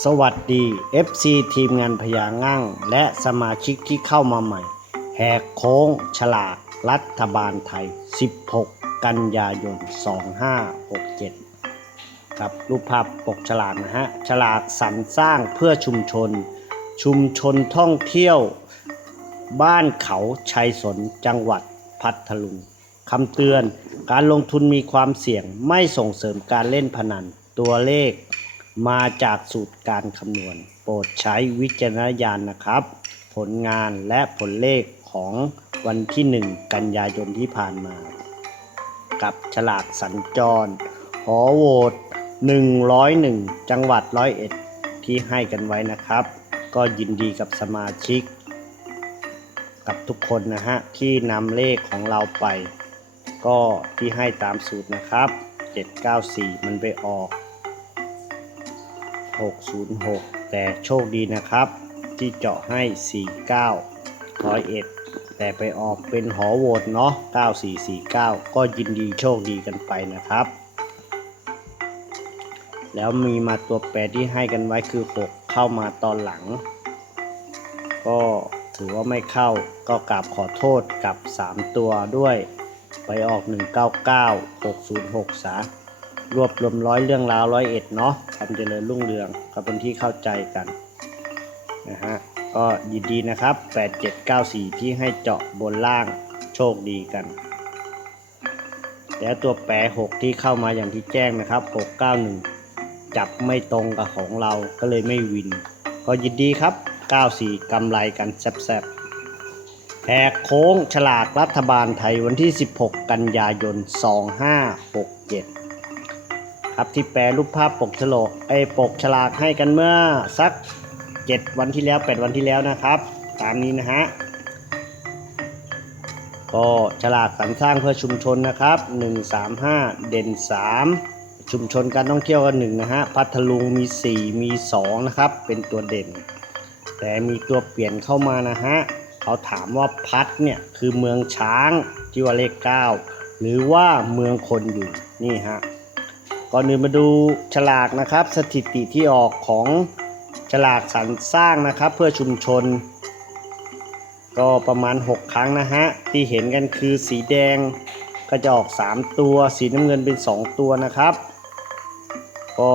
สวัสดี FC ทีมงานพยาง่างและสมาชิกที่เข้ามาใหม่ แหกโค้งฉลากรัฐบาลไทย 16 กันยายน 2567 ครับรูปภาพปกฉลากนะฮะ ฉลากสรรสร้างเพื่อชุมชน ชุมชนท่องเที่ยว บ้านเขาชัยสนจังหวัดพัทลุงคำเตือนการลงทุนมีความเสี่ยงไม่ส่งเสริมการเล่นพนัน ตัวเลข มาจากสูตรการคำนวณ โปรดใช้วิจารณญาณนะครับ ผลงานและผลเลขของวันที่ 1 กันยายนที่ผ่านมา กับฉลากสัญจรหอโหวต101 จังหวัดร้อยเอ็ดที่ให้กันไว้นะครับ ก็ยินดีกับสมาชิก กับทุกคนนะฮะ ที่นำเลขของเราไป ก็ที่ให้ตามสูตรนะครับ 794 มันไปออก 606 แต่โชคดีนะครับ ที่เจาะให้ 49 101 แต่ไปออกเป็นหอโหวตเนาะ 9449 ก็ยินดีโชคดีกันไปนะครับ แล้วมีมาตัวแปรที่ให้กันไว้คือ 6 เข้ามาตอนหลัง ก็ถือว่าไม่เข้าก็กราบขอโทษกับ 3 ตัวด้วย ไปออก 199 606ซะ รวบรวมร้อยเรื่องราวร้อยเอ็ดเนาะความเจริญรุ่งเรืองก็เป็นที่เข้าใจกันนะฮะก็ยินดีนะครับ 8794 ที่ให้เจาะบนล่างโชคดีกันแล้วตัวแปร 6 ที่เข้ามาอย่างที่แจ้งนะครับ 691 จับไม่ตรงกับของเราก็เลยไม่วิน ก็ยินดีครับ 94 กำไรกันแซ่บๆแหกโค้งฉลากรัฐบาลไทยวันที่ 16 กันยายน 2567 ครับที่แปลรูปภาพปกฉลกไอ้ปกฉลากให้กันเมื่อสัก 7 วันที่แล้ว 8 วันที่แล้วนะครับ ตามนี้นะฮะก็ฉลากสรรสร้างเพื่อชุมชนนะครับ 135 เด่น 3 ชุมชนการท่องเที่ยวกันหนึ่งนะฮะพัทลุงมี 4 มี 2 นะครับ เป็นตัวเด่น แต่มีตัวเปลี่ยนเข้ามานะฮะเขาถามว่าพัดเนี่ยคือเมืองช้างที่ว่าเลข 9 หรือว่าเมืองคนอยู่นี่ฮะ ก่อนอื่นมาดูฉลากนะครับสถิติที่ออกของฉลากสรรสร้างนะครับ เพื่อชุมชน ก็ประมาณ 6 ครั้งนะฮะที่เห็นกันคือสีแดงก็จะออก 3 ตัว สีน้ำเงินเป็น 2 ตัวนะครับ ก็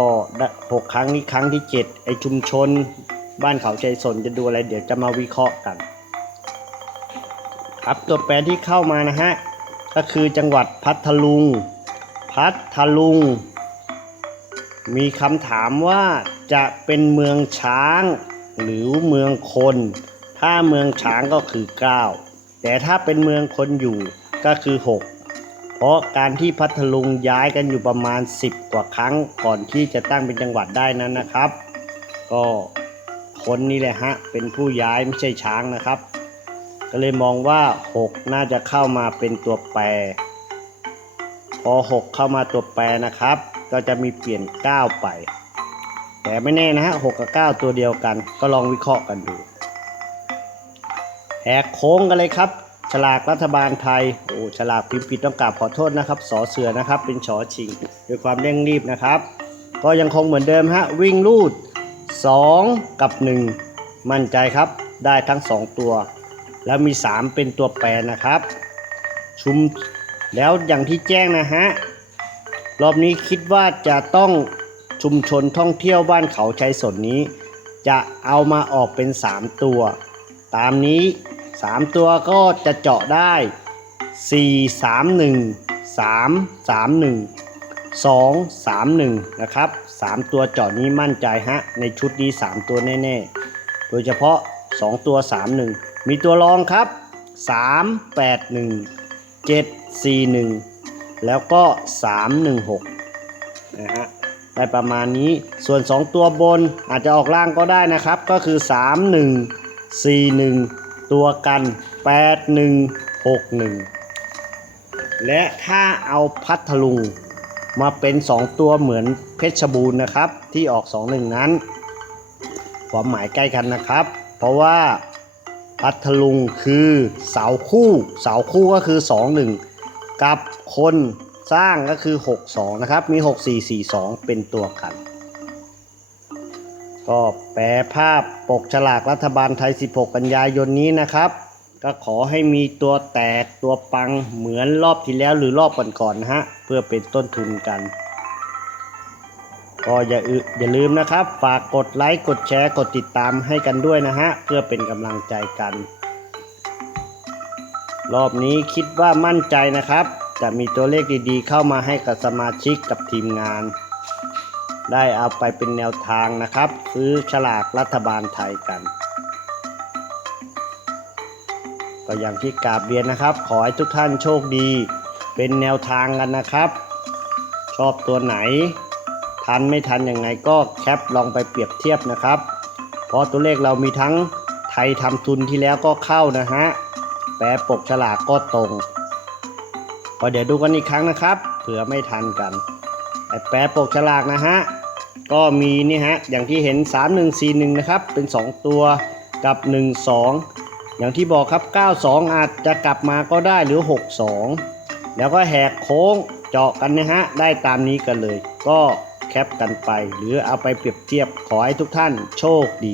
6ครั้งนี้ครั้งที่ 7 ไอชุมชน บ้านเขาใจสนจะดูอะไรเดี๋ยวจะมาวิเคราะห์กัน ครับตัวแปรที่เข้ามานะฮะก็คือจังหวัดพัทลุง พัทลุง มีคำถามว่าจะเป็นเมืองช้าง หรือเมืองคน ถ้าเมืองช้างก็คือ 9 แต่ถ้าเป็นเมืองคนอยู่ก็คือ 6 เพราะการที่พัทลุงย้ายกันอยู่ประมาณ 10 กว่าครั้งก่อนที่จะตั้งเป็นจังหวัดได้นั้นนะครับ ก็คนนี่แหละฮะเป็นผู้ย้ายไม่ใช่ช้างนะครับ ก็เลยมองว่า 6 น่าจะเข้ามาเป็นตัวแปร พอ 6 เข้ามาตัวแปรนะครับ ก็จะมีเปลี่ยน 9 ไป แต่ไม่แน่นะฮะ6กับ 9 ตัวเดียวกัน ก็ลองวิเคราะห์กันดูแหกโค้งกันเลยครับ ฉลากรัฐบาลไทย โอ้ฉลากพิมพ์ผิดต้องกราบขอโทษนะครับสอเสือนะครับ เป็นชอชิงด้วยความเร่งรีบนะครับ ก็ยังคงเหมือนเดิมฮะวิ่งลูด 2 กับ 1 มั่นใจครับ ได้ทั้ง 2 ตัว แล้วมี 3 เป็นตัวแปรนะครับ ชุมแล้วอย่างที่แจ้งนะฮะ รอบนี้คิดว่าจะต้องชุมชนท่องเที่ยวบ้านเขาชัยสนนี้ จะเอามาออกเป็น 3 ตัว ตามนี้ 3 ตัวก็จะเจาะได้ 4 3 1 3 3 1 2 3 1 นะครับ 3 ตัวเจาะนี้มั่นใจฮะ ในชุดนี้ 3 ตัวแน่ ๆ โดยเฉพาะ 2 ตัว 3 1 มีตัวรองครับ 3 8 1 7 4 1 แล้วก็ 316 นะฮะได้ประมาณนี้ส่วน 2 ตัวบนอาจจะออกล่างก็ได้นะครับ ก็คือ 31 41 ตัวกัน 8161 และถ้าเอาพัทลุงมาเป็น 2 ตัวเหมือนเพชรบูรณ์นะครับ ที่ออก 21 นั้น ความหมายใกล้กันนะครับ เพราะว่าพัทลุงคือเสาคู่ เสาคู่ก็คือ 21 กับคนสร้างก็คือ 62 นะครับ มี 6442 เป็นตัวกัน ก็แปลภาพปกฉลากรัฐบาลไทย 16 กันยายนนี้นะครับ ก็ขอให้มีตัวแตกตัวปังเหมือนรอบที่แล้วหรือรอบก่อนๆนะฮะ เพื่อเป็นต้นทุนกันก็อย่าอึอย่าลืมนะครับ ฝากกดไลค์ กดแชร์ กดติดตามให้กันด้วยนะฮะ เพื่อเป็นกำลังใจกัน รอบนี้คิดว่ามั่นใจนะครับ จะมีตัวเลขดีๆ เข้ามาให้กับสมาชิกกับทีมงาน ได้เอาไปเป็นแนวทางนะครับ ซื้อฉลากรัฐบาลไทยกันก็อย่างที่กราบเรียนนะครับ ขอให้ทุกท่านโชคดี เป็นแนวทางกันนะครับ ชอบตัวไหน ทันไม่ทันยังไงก็แคปลองไปเปรียบเทียบนะครับ เพราะตัวเลขเรามีทั้งไทยทำทุนที่แล้วก็เข้านะฮะ แปลปกฉลากก็ตรงก็เดี๋ยวดูกันอีกครั้งนะครับเผื่อไม่ทันกันไอแปลปกฉลากนะฮะก็มีนี่ฮะอย่างที่เห็น 3141 นะครับ เป็น 2 ตัวกับ 12 อย่างที่บอกครับ 92 อาจจะกลับมาก็ได้หรือ 62 แล้วก็แหกโค้งเจาะกันนะฮะได้ตามนี้กันเลย ก็แคปกันไป หรือเอาไปเปรียบเทียบขอให้ทุกท่านโชคดี